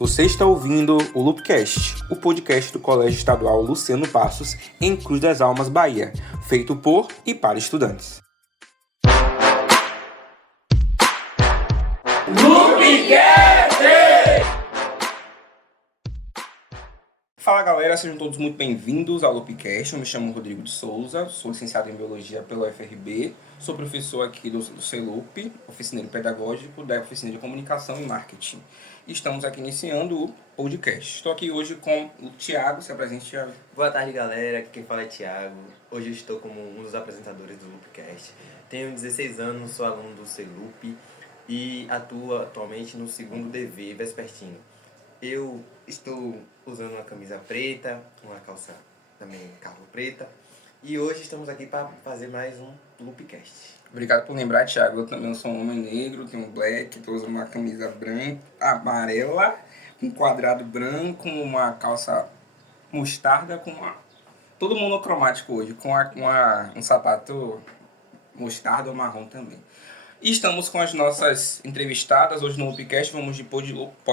Você está ouvindo o Loopcast, o podcast do Colégio Estadual Luciano Passos, em Cruz das Almas, Bahia, feito por e para estudantes. Loopcast! Fala galera, sejam todos muito bem-vindos ao Loopcast. Eu me chamo Rodrigo de Souza, sou licenciado em Biologia pela UFRB, sou professor aqui do CELUP, oficineiro pedagógico da Oficina de Comunicação e Marketing. E estamos aqui iniciando o podcast. Estou aqui hoje com o Thiago, se apresente, Thiago. Boa tarde galera, aqui quem fala é Thiago. Hoje eu estou como um dos apresentadores do Loopcast. Tenho 16 anos, sou aluno do CELUP e atuo atualmente no segundo DV vespertino. Eu estou usando uma camisa preta, uma calça também carro preta. E hoje estamos aqui para fazer mais um Loopcast. Obrigado por lembrar, Thiago. Eu também sou um homem negro, tenho um black, estou usando uma camisa branca, amarela, um quadrado branco, uma calça mostarda com todo monocromático hoje, com um sapato mostarda ou marrom também. E estamos com as nossas entrevistadas. Hoje no Loopcast vamos de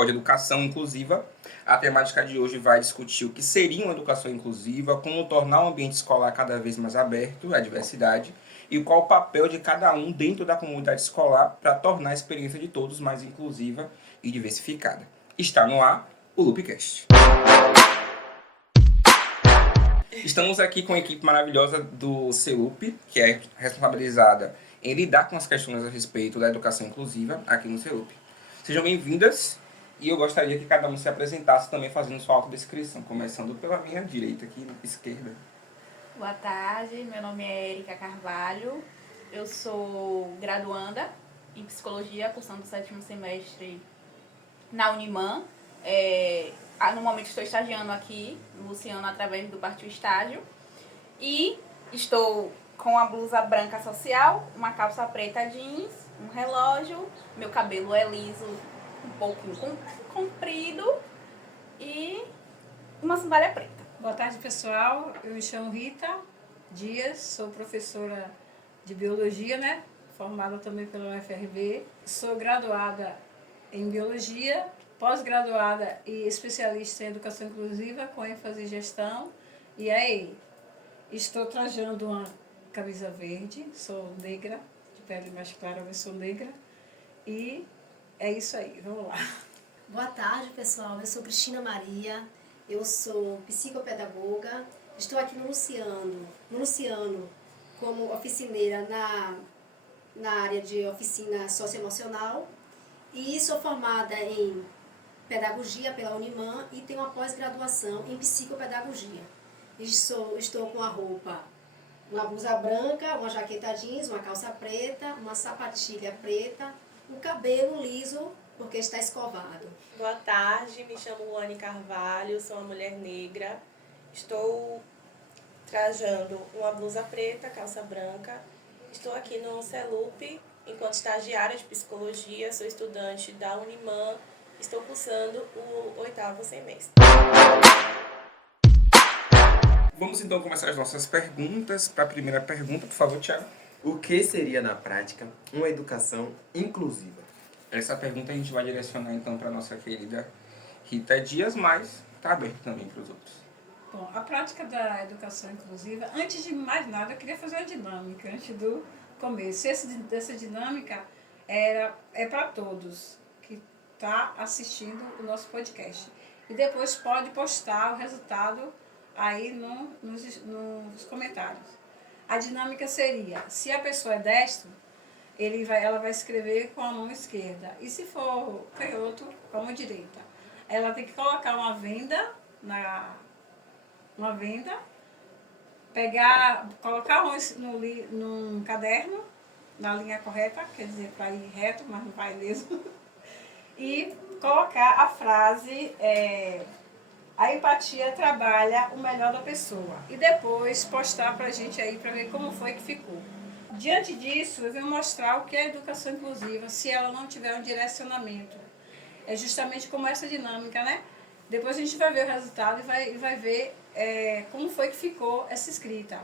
educação inclusiva. A temática de hoje vai discutir o que seria uma educação inclusiva, como tornar o ambiente escolar cada vez mais aberto à diversidade e qual o papel de cada um dentro da comunidade escolar para tornar a experiência de todos mais inclusiva e diversificada. Está no ar o Loopcast. Estamos aqui com a equipe maravilhosa do CEUP, que é responsabilizada em lidar com as questões a respeito da educação inclusiva aqui no CEUP. Sejam bem-vindas e eu gostaria que cada um se apresentasse também fazendo sua autodescrição, começando pela minha direita aqui, esquerda. Boa tarde, meu nome é Erika Carvalho, eu sou graduanda em Psicologia, cursando o 7º semestre na Uniman. No momento estou estagiando aqui no Luciano através do Partiu Estágio e estou com a blusa branca social, uma calça preta jeans, um relógio, meu cabelo é liso, um pouquinho comprido e uma sandália preta. Boa tarde, pessoal. Eu me chamo Rita Dias, sou professora de Biologia, formada também pela UFRB. Sou graduada em Biologia, pós-graduada e especialista em Educação Inclusiva, com ênfase em Gestão. E aí, estou trajando uma camisa verde, sou negra, de pele mais clara, mas sou negra. E é isso aí, vamos lá. Boa tarde, pessoal. Eu sou Cristina Maria, eu sou psicopedagoga, estou aqui no Luciano como oficineira na área de oficina socioemocional e sou formada em pedagogia pela Uniman e tenho uma pós-graduação em psicopedagogia. Estou com a roupa, uma blusa branca, uma jaqueta jeans, uma calça preta, uma sapatilha preta, o cabelo liso porque está escovado. Boa tarde, me chamo Luane Carvalho, sou uma mulher negra. Estou trajando uma blusa preta, calça branca. Estou aqui no CELUP enquanto estagiária de psicologia, sou estudante da Uniman, estou cursando o 8º semestre. Vamos então começar as nossas perguntas. Para a primeira pergunta, por favor, Thiago. O que seria, na prática, uma educação inclusiva? Essa pergunta a gente vai direcionar então para a nossa querida Rita Dias, mas está aberto também para os outros. Bom, a prática da educação inclusiva, antes de mais nada, eu queria fazer uma dinâmica, antes do começo. Essa dinâmica é para todos que estão assistindo o nosso podcast. E depois pode postar o resultado aí nos comentários. A dinâmica seria, se a pessoa é destro, ela vai escrever com a mão esquerda. E se for canhoto, com a mão direita. Ela tem que colocar uma venda, colocar num caderno, na linha correta, quer dizer, para ir reto, mas não vai mesmo. E colocar a frase, a empatia trabalha o melhor da pessoa. E depois postar pra gente aí, para ver como foi que ficou. Diante disso, eu venho mostrar o que é educação inclusiva, se ela não tiver um direcionamento. É justamente como essa dinâmica, Depois a gente vai ver o resultado e vai ver como foi que ficou essa escrita.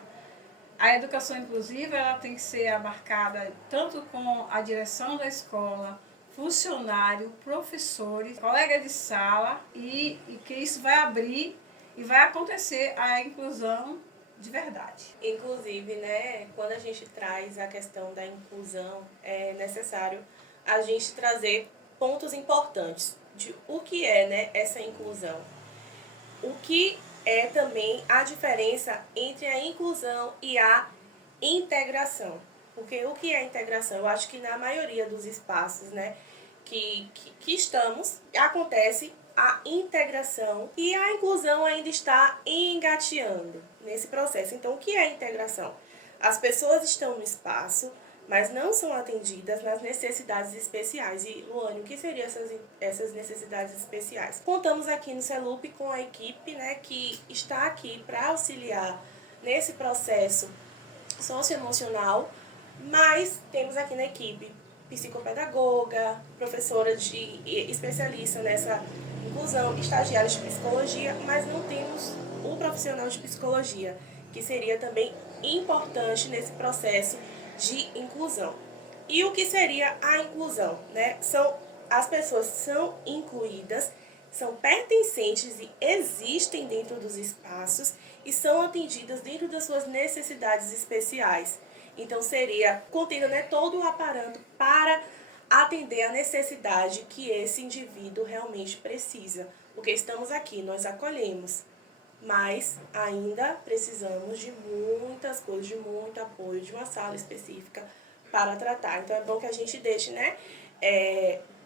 A educação inclusiva ela tem que ser abarcada tanto com a direção da escola, funcionário, professores, colega de sala e que isso vai abrir e vai acontecer a inclusão de verdade. Inclusive, né, quando a gente traz a questão da inclusão, é necessário a gente trazer pontos importantes de o que é, né, essa inclusão. O que é também a diferença entre a inclusão e a integração. Porque o que é integração? Eu acho que na maioria dos espaços, né, que estamos, acontece a integração e a inclusão ainda está engateando nesse processo. Então, o que é integração? As pessoas estão no espaço, mas não são atendidas nas necessidades especiais. E, Luane, o que seriam essas necessidades especiais? Contamos aqui no CELUP com a equipe, né, que está aqui para auxiliar nesse processo socioemocional, mas temos aqui na equipe psicopedagoga, professora de especialista nessa inclusão, estagiários de psicologia, mas não temos o profissional de psicologia, que seria também importante nesse processo de inclusão. E o que seria a inclusão, né? As pessoas são incluídas, são pertencentes e existem dentro dos espaços e são atendidas dentro das suas necessidades especiais. Então, seria contendo, né, todo o aparato para atender a necessidade que esse indivíduo realmente precisa. Porque estamos aqui, nós acolhemos, mas ainda precisamos de muitas coisas, de muito apoio, de uma sala específica para tratar. Então, é bom que a gente deixe, né,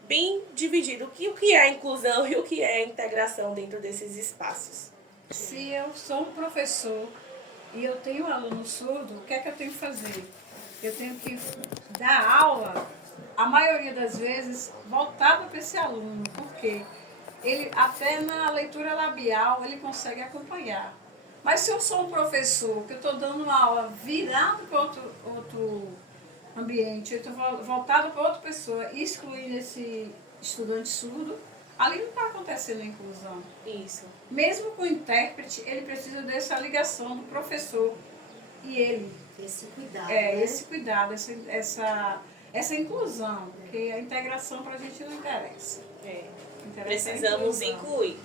bem dividido o que é a inclusão e o que é a integração dentro desses espaços. Se eu sou um professor e eu tenho um aluno surdo, o que é que eu tenho que fazer? Eu tenho que dar aula, a maioria das vezes, voltada para esse aluno, porque ele, até na leitura labial, ele consegue acompanhar. Mas se eu sou um professor, que eu estou dando uma aula virado para outro ambiente, eu estou voltado para outra pessoa e excluindo esse estudante surdo, ali não está acontecendo a inclusão. Isso. Mesmo com o intérprete, ele precisa dessa ligação do professor e ele. Esse cuidado, Esse cuidado, essa inclusão, porque a integração para a gente não interessa. Interessa Precisamos incluir.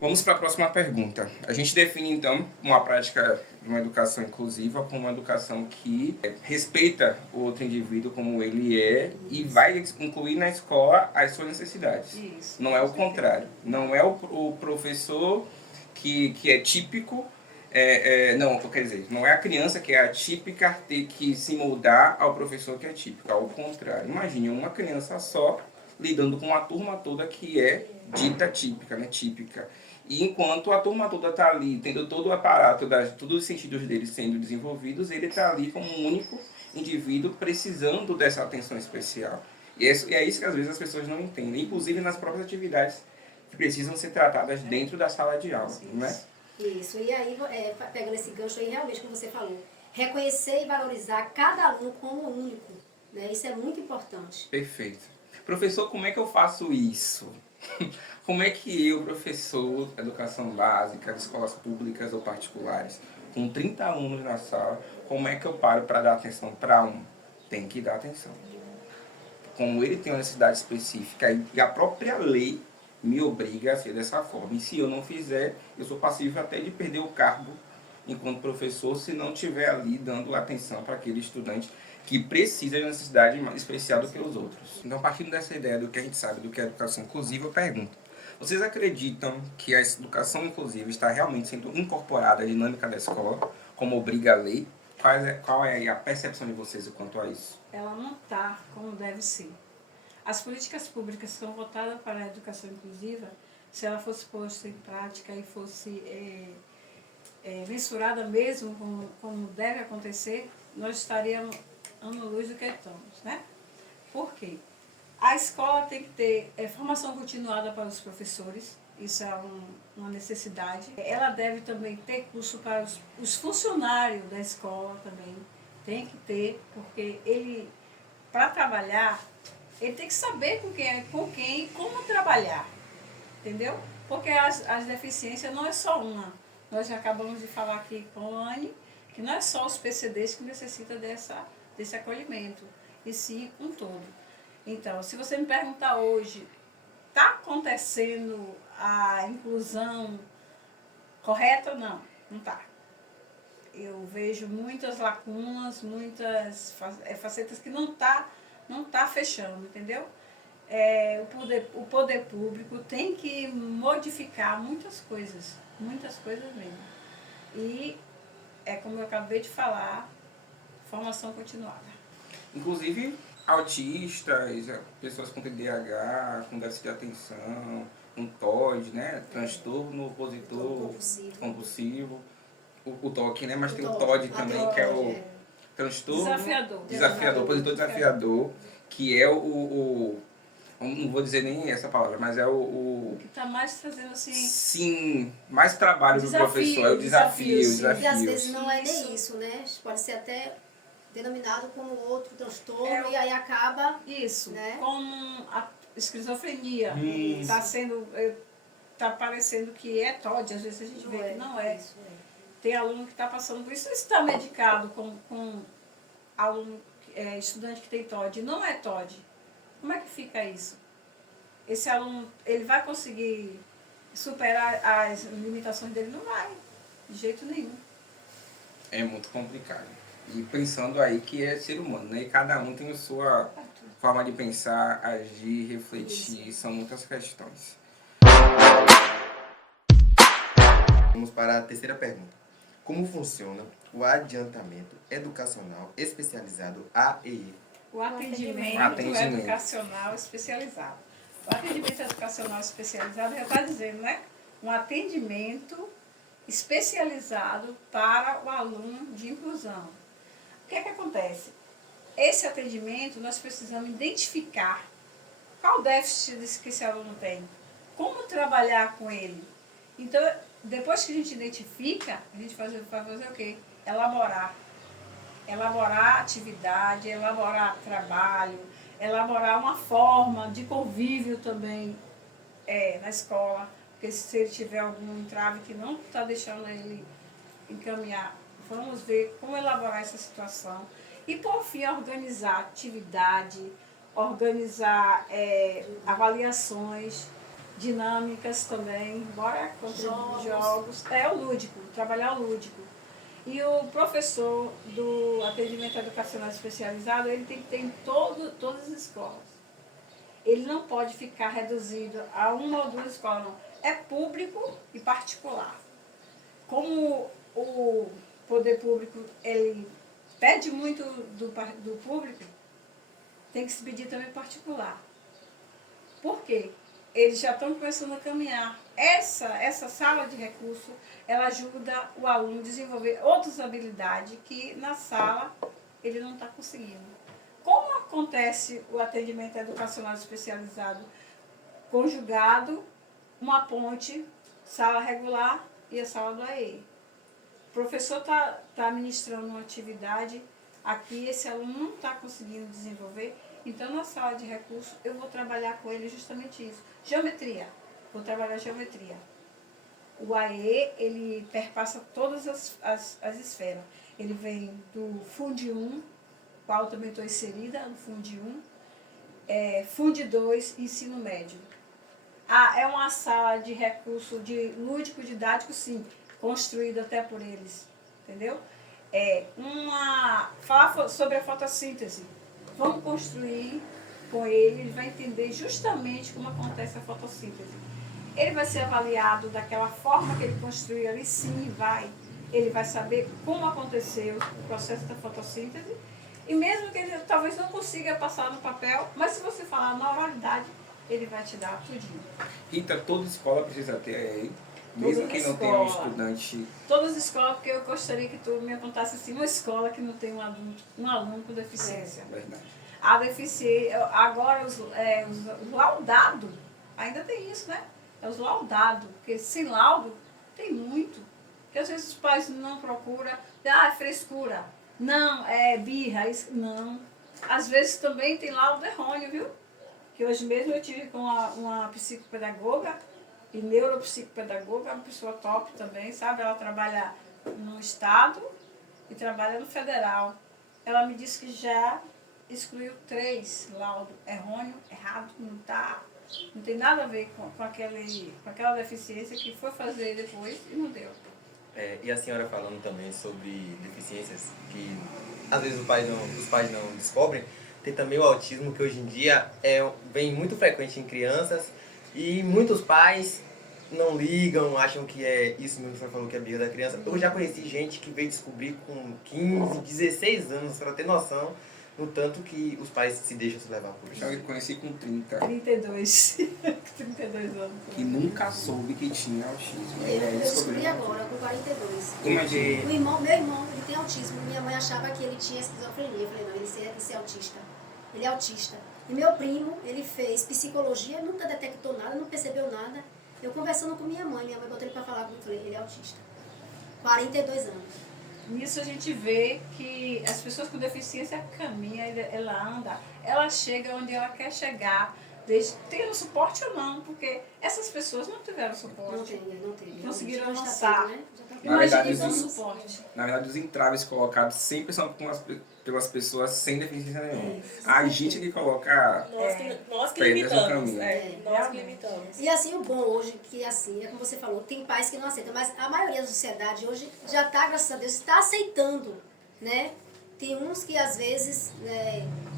Vamos para a próxima pergunta. A gente define, então, uma prática de uma educação inclusiva como uma educação que respeita o outro indivíduo como ele é e vai incluir na escola as suas necessidades. Isso. Não é o contrário. Não é o professor que é típico, não, quer dizer, não é a criança que é atípica ter que se moldar ao professor que é típico. Ao contrário. Imagine uma criança só lidando com uma turma toda que é dita típica, né? Típica. E enquanto a turma toda está ali, tendo todo o aparato, todos os sentidos dele sendo desenvolvidos, ele está ali como um único indivíduo precisando dessa atenção especial. E é isso que às vezes as pessoas não entendem, inclusive nas próprias atividades que precisam ser tratadas dentro da sala de aula, não é? Isso, e aí, pegando esse gancho aí, realmente, como você falou, reconhecer e valorizar cada aluno como único, né? Isso é muito importante. Perfeito. Professor, como é que eu faço isso? Como é que eu, professor de educação básica, de escolas públicas ou particulares, com 30 alunos na sala, como é que eu paro para dar atenção para um? Tem que dar atenção. Como ele tem uma necessidade específica e a própria lei me obriga a ser dessa forma. E se eu não fizer, eu sou passível até de perder o cargo enquanto professor se não estiver ali dando atenção para aquele estudante que precisa de uma necessidade mais especial do que os outros. Então, partindo dessa ideia do que a gente sabe do que é educação inclusiva, eu pergunto: vocês acreditam que a educação inclusiva está realmente sendo incorporada à dinâmica da escola, como obriga a lei? Qual é a percepção de vocês quanto a isso? Ela não está como deve ser. As políticas públicas são voltadas para a educação inclusiva, se ela fosse posta em prática e fosse mensurada mesmo como deve acontecer, nós estaríamos ano-luz do que estamos, né? Por quê? A escola tem que ter formação continuada para os professores, isso é uma necessidade. Ela deve também ter curso para os funcionários da escola também, tem que ter, porque ele, para trabalhar, ele tem que saber com quem e como trabalhar, entendeu? Porque as deficiências não é só uma. Nós já acabamos de falar aqui com a Anne, que não é só os PCDs que necessitam desse acolhimento. e sim um todo. Então, se você me perguntar hoje, está acontecendo a inclusão correta? Não, não está. Eu vejo muitas lacunas, muitas facetas que não tá fechando, entendeu? O poder público tem que modificar muitas coisas mesmo. E é como eu acabei de falar, formação continuada. Inclusive, autistas, pessoas com TDAH, com déficit de atenção, um TOD, né? Transtorno opositor compulsivo. O TOC, né? Mas tem o TOD também, que é o transtorno Desafiador. opositor desafiador, que é não vou dizer nem essa palavra, mas é O que está mais fazendo assim... Sim, mais trabalho do Desafio, professor, é o desafio. E às vezes não é nem isso, né? Pode ser até denominado como outro transtorno e aí acaba... Isso, né? como a esquizofrenia. Está parecendo que é TOD, às vezes a gente vê que não é. Isso, Tem aluno que está passando por isso, está medicado com aluno, estudante que tem TOD. Não é TOD. Como é que fica isso? Esse aluno, ele vai conseguir superar as limitações dele? Não vai, de jeito nenhum. É muito complicado. E pensando aí que é ser humano, né? E cada um tem a sua forma de pensar, agir, refletir. São muitas questões. Vamos para a terceira pergunta. Como funciona o adiantamento educacional especializado AEE? O atendimento educacional especializado. O atendimento educacional especializado já está dizendo, né? Um atendimento especializado para o aluno de inclusão. O que é que acontece? Esse atendimento nós precisamos identificar qual déficit que esse aluno tem, como trabalhar com ele. Então, depois que a gente identifica, a gente vai fazer o quê? Elaborar atividade, elaborar trabalho, elaborar uma forma de convívio também na escola, porque se ele tiver algum entrave que não está deixando ele encaminhar, vamos ver como elaborar essa situação. E, por fim, organizar atividade, organizar avaliações, dinâmicas também, bora jogos. O lúdico, trabalhar o lúdico. E o professor do atendimento educacional especializado, ele tem que ter em todas as escolas. Ele não pode ficar reduzido a uma ou duas escolas, não. É público e particular. Como o poder público, ele pede muito do público, tem que se pedir também particular. Por quê? Eles já estão começando a caminhar. Essa sala de recurso, ela ajuda o aluno a desenvolver outras habilidades que na sala ele não está conseguindo. Como acontece o atendimento educacional especializado? Conjugado, uma ponte, sala regular e a sala do AE. O professor está ministrando uma atividade aqui, esse aluno não está conseguindo desenvolver, então na sala de recursos eu vou trabalhar com ele justamente isso. Geometria, vou trabalhar geometria. O AE, ele perpassa todas as esferas. Ele vem do Fund 1, qual também estou inserida no Fund 1, Fund 2, ensino médio. É uma sala de recurso de lúdico didático, sim, construída até por eles, entendeu? Falar sobre a fotossíntese. Vamos construir com ele vai entender justamente como acontece a fotossíntese. Ele vai ser avaliado daquela forma que ele construiu ali, sim, ele vai saber como aconteceu o processo da fotossíntese, e mesmo que ele talvez não consiga passar no papel, mas se você falar na oralidade, ele vai te dar tudinho. Rita, toda escola precisa ter aí, mesmo que não tenha um estudante... Todas as escolas, porque eu gostaria que tu me contasse assim, uma escola que não tem um aluno com deficiência. Verdade. A deficiência, agora os laudados, ainda tem isso, né? É os laudados, porque sem laudo tem muito. Porque às vezes os pais não procuram, é frescura. Não, é birra, isso, não. Às vezes também tem laudo errôneo, viu? Que hoje mesmo eu tive com uma psicopedagoga e neuropsicopedagoga, uma pessoa top também, sabe? Ela trabalha no estado e trabalha no federal. Ela me disse que já excluiu 3 laudos errôneo, errado, não tem nada a ver com aquela deficiência que foi fazer depois e não deu. E a senhora falando também sobre deficiências que às vezes os pais não descobrem, tem também o autismo que hoje em dia vem muito frequente em crianças e muitos pais não ligam, acham que é isso mesmo que você falou que é birra da criança. Eu já conheci gente que veio descobrir com 15, 16 anos, para ter noção, no tanto que os pais se deixam se levar por isso. Já me conheci com 30, 32. 32 anos. que nunca soube que tinha autismo. Eu Aí descobri descobri. agora, com 42. Imagina. Meu irmão, ele tem autismo. Minha mãe achava que ele tinha esquizofrenia. Eu falei, não, ele é autista. Ele é autista. E meu primo, ele fez psicologia, nunca detectou nada, não percebeu nada. Eu conversando com minha mãe botou ele para falar comigo, eu falei, ele é autista. 42 anos. Nisso a gente vê que as pessoas com deficiência caminham, ela anda, ela chega onde ela quer chegar, tendo suporte ou não, porque essas pessoas não tiveram suporte. Não teve. Conseguiram Já avançar. teve, né? Já tá Na verdade, Imagine com existe. suporte. Na verdade, os entraves colocados sempre são pelas pessoas sem deficiência nenhuma. A gente que coloca Nós que pedras no limitamos. caminho. Nós que limitamos. E assim, o bom hoje, que assim, é como você falou, tem pais que não aceitam, mas a maioria da sociedade hoje já está, graças a Deus, está aceitando, né? Tem uns que às vezes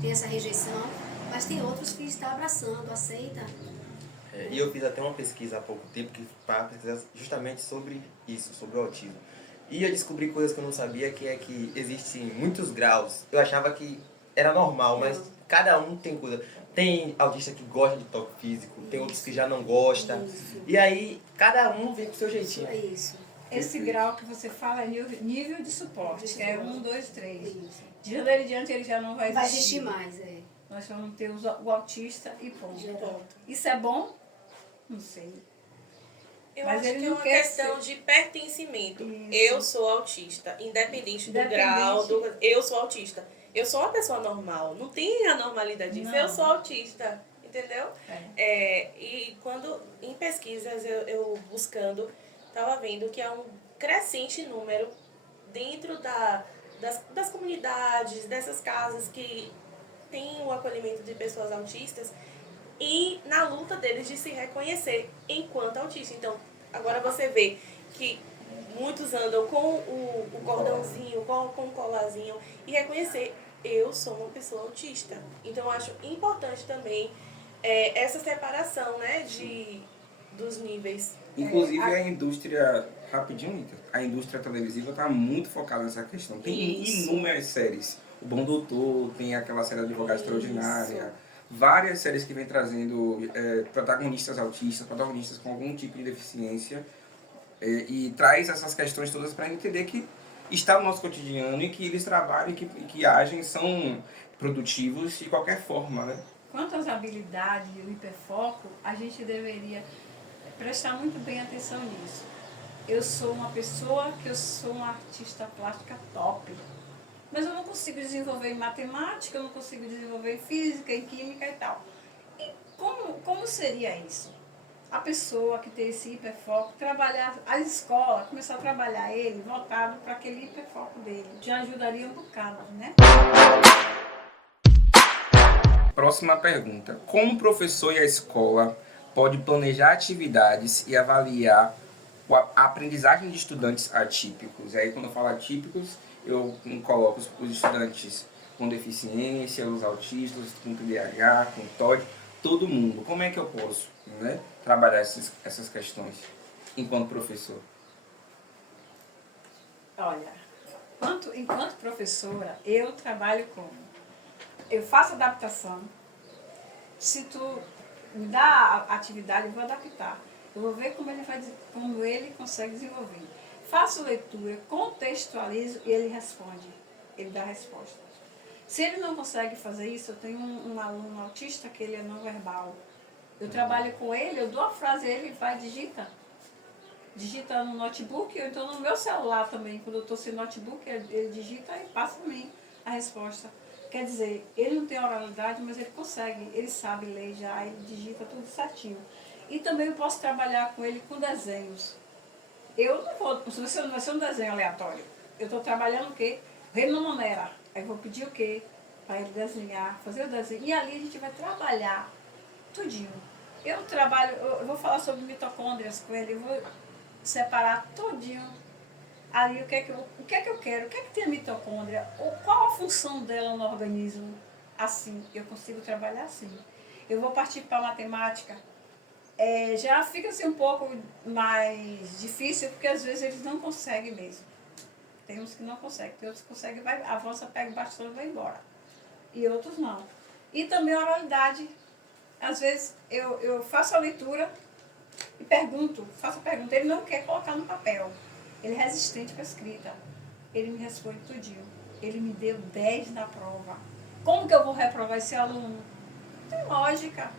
tem essa rejeição, mas tem outros que estão abraçando, aceita. E eu fiz até uma pesquisa há pouco tempo para pesquisar justamente sobre isso, sobre o autismo. E eu descobri coisas que eu não sabia, que é que existem muitos graus. Eu achava que era normal, mas cada um tem coisa. Tem autista que gosta de toque físico, tem outros que já não gostam. Isso. E aí, cada um vem com o seu jeitinho. É isso. Esse grau que você fala é nível de suporte, que é 1, 2, 3. Isso. De janeiro em diante ele já não vai Vai existir. existir mais, Nós vamos ter o autista e ponto. Geral. Isso é bom? Não sei. Eu Mas acho ele que é não uma quer questão de pertencimento. Isso. Eu sou autista, independente do grau, eu sou autista. Eu sou uma pessoa normal, não tem anormalidade disso, Não. eu sou autista, entendeu? É. E quando em pesquisas eu buscando, estava vendo que há um crescente número dentro das comunidades, dessas casas que tem o acolhimento de pessoas autistas, e na luta deles de se reconhecer enquanto autista. Então, agora você vê que muitos andam com o cordãozinho, com o colarzinho, e reconhecer, eu sou uma pessoa autista. Então, eu acho importante também essa separação, né, dos níveis. Inclusive a indústria, rapidinho, Nita, a indústria televisiva está muito focada nessa questão. Tem Isso. inúmeras séries. O Bom Doutor, tem aquela série Advogada Extraordinária. Várias séries que vem trazendo protagonistas autistas, protagonistas com algum tipo de deficiência. E traz essas questões todas para entender que está no nosso cotidiano e que eles trabalham e que agem, são produtivos de qualquer forma, né? Quanto às habilidades e o hiperfoco, a gente deveria prestar muito bem atenção nisso. Eu sou uma pessoa que eu sou uma artista plástica top, mas eu não consigo desenvolver em matemática, eu não consigo desenvolver em física, em química e tal. E como seria isso? A pessoa que tem esse hiperfoco, trabalhar, a escola, começar a trabalhar ele voltado para aquele hiperfoco dele, já ajudaria um bocado, né? Próxima pergunta. Como o professor e a escola pode planejar atividades e avaliar a aprendizagem de estudantes atípicos? E aí, quando eu falo atípicos, eu coloco os estudantes com deficiência, os autistas, com TDAH, com TOD, todo mundo. Como é que eu posso, né, trabalhar essas questões enquanto professor? Olha, enquanto professora, eu trabalho eu faço adaptação. Se tu me dá a atividade, eu vou adaptar. Eu vou ver como ele consegue desenvolver. Faço leitura, contextualizo e ele responde. Ele dá a resposta. Se ele não consegue fazer isso, eu tenho um aluno autista que ele é não verbal. Eu trabalho com ele, eu dou a frase, ele vai, digita. Digita no notebook, ou então no meu celular também. Quando eu estou sem notebook, ele digita e passa para mim a resposta. Quer dizer, ele não tem oralidade, mas ele consegue, ele sabe ler já, ele digita tudo certinho. E também eu posso trabalhar com ele com desenhos. Eu não vou, se você não vai ser um desenho aleatório. Eu estou trabalhando o quê? Reino Monera. Aí eu vou pedir o quê? para ele desenhar, fazer o desenho. E ali a gente vai trabalhar tudinho. Eu vou falar sobre mitocôndrias com ele, eu vou separar tudinho ali o que é que eu quero, o que é que tem a mitocôndria, ou qual a função dela no organismo. Assim, eu consigo trabalhar assim. Eu vou partir para a matemática. Já fica assim um pouco mais difícil, porque às vezes eles não conseguem mesmo. Tem uns que não conseguem, tem outros que conseguem, avança, pega o bastão e vai embora. E outros não. E também a oralidade. Às vezes eu faço a leitura e faço a pergunta. Ele não quer colocar no papel. Ele é resistente para a escrita. Ele me responde tudinho. Ele me deu 10 na prova. Como que eu vou reprovar esse aluno? Não tem lógica.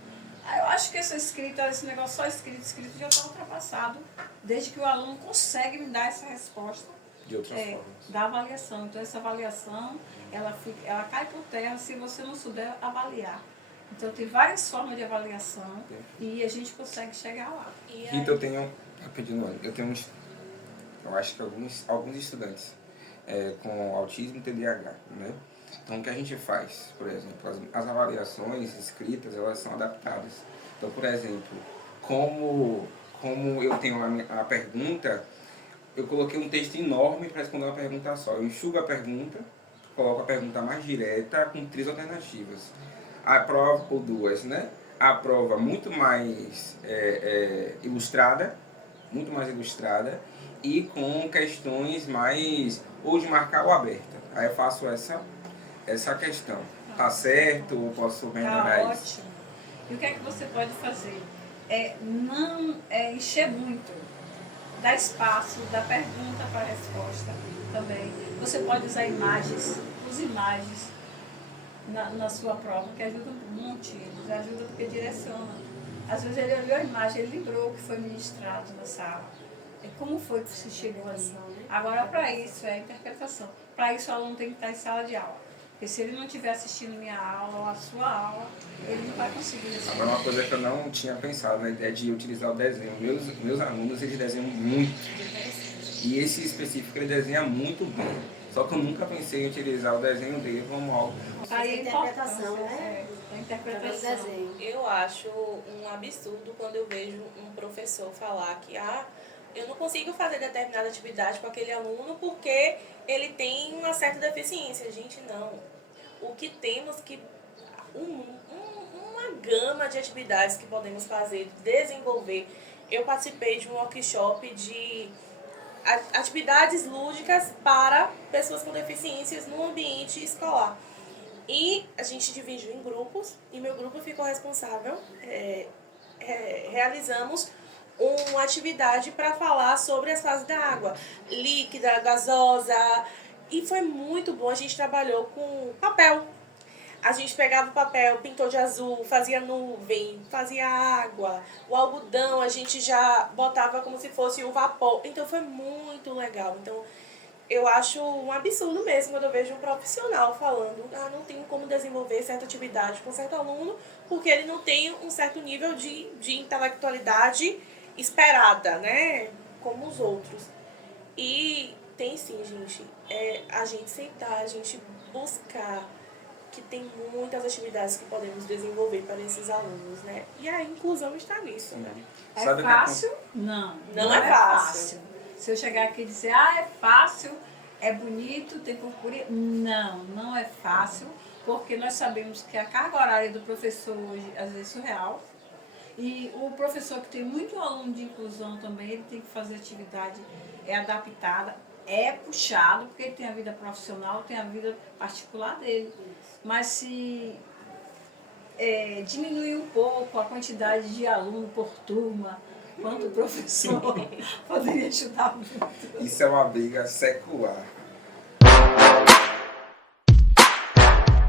Eu acho que essa escrita, esse negócio só escrito já está ultrapassado. Desde que o aluno consegue me dar essa resposta. De outras formas. Da avaliação. Então, essa avaliação, ela cai por terra se você não souber avaliar. Então, tem várias formas de avaliação e a gente consegue chegar lá. Rita, eu tenho acho que alguns estudantes com autismo e TDAH, né? Então, o que a gente faz? Por exemplo, as avaliações escritas, elas são adaptadas. Então, por exemplo, como eu tenho a pergunta, eu coloquei um texto enorme para responder uma pergunta só. Eu enxugo a pergunta, coloco a pergunta mais direta com 3 alternativas. A prova, ou 2, né? A prova muito mais ilustrada e com questões mais ou de marcar ou aberta. Aí eu faço essa questão. Tá certo ou posso melhorar isso? Ótimo. E o que é que você pode fazer? Não encher muito. Dá espaço, da pergunta para a resposta também. Você pode usar imagens, use imagens na sua prova, que ajuda um monte, eles ajudam porque direciona. Às vezes ele olhou a imagem, ele lembrou o que foi ministrado na sala. E como foi que você chegou ali? Agora, para isso, é a interpretação. Para isso, o aluno tem que estar em sala de aula. Porque se ele não estiver assistindo minha aula ou a sua aula, ele não vai conseguir assistir. Agora, uma coisa que eu não tinha pensado na ideia de utilizar o desenho. Meus alunos, eles desenham muito. E esse específico, ele desenha muito bem. Só que eu nunca pensei em utilizar o desenho dele como algo. Aí a interpretação, A interpretação. desenho. Eu acho um absurdo quando eu vejo um professor falar que eu não consigo fazer determinada atividade com aquele aluno porque ele tem uma certa deficiência. Gente, não. O que temos que... uma gama de atividades que podemos fazer, desenvolver. Eu participei de um workshop de atividades lúdicas para pessoas com deficiências no ambiente escolar. E a gente dividiu em grupos e meu grupo ficou responsável. Realizamos uma atividade para falar sobre as fases da água, líquida, gasosa, e foi muito bom. A gente trabalhou com papel. A gente pegava o papel, pintou de azul, fazia nuvem, fazia água, o algodão a gente já botava como se fosse o vapor. Então foi muito legal. Então eu acho um absurdo mesmo quando eu vejo um profissional falando não tenho como desenvolver certa atividade com certo aluno porque ele não tem um certo nível de intelectualidade esperada, né? Como os outros. E tem sim, gente. A gente sentar, a gente buscar que tem muitas atividades que podemos desenvolver para esses alunos, né? E a inclusão está nisso, né? É fácil? Não. Não é fácil. Se eu chegar aqui e dizer, é fácil, é bonito, tem purpurina. Não é fácil, porque nós sabemos que a carga horária do professor hoje, às vezes, é surreal. E o professor que tem muito aluno de inclusão também, ele tem que fazer atividade adaptada, puxado, porque ele tem a vida profissional, tem a vida particular dele. Mas se diminuir um pouco a quantidade de aluno por turma, quanto o professor poderia ajudar muito. Isso é uma briga secular.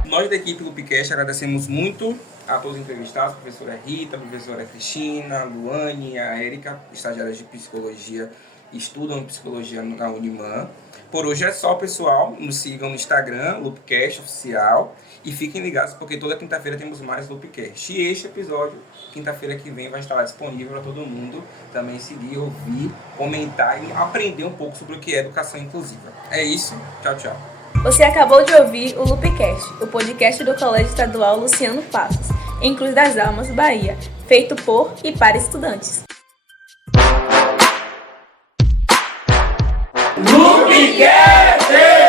Nós da equipe do Loopcast agradecemos muito a todos os entrevistados, a professora Rita, a professora Cristina, a Luane, a Érica, estagiárias de psicologia, estudam psicologia na Uniman. Por hoje é só, pessoal. Nos sigam no Instagram, Loopcast Oficial. E fiquem ligados, porque toda quinta-feira temos mais Loopcast. E este episódio, quinta-feira que vem, vai estar lá disponível para todo mundo também seguir, ouvir, comentar e aprender um pouco sobre o que é educação inclusiva. É isso. Tchau, tchau. Você acabou de ouvir o Loopcast, o podcast do Colégio Estadual Luciano Passos, em Cruz das Almas, Bahia, feito por e para estudantes. Loopcast!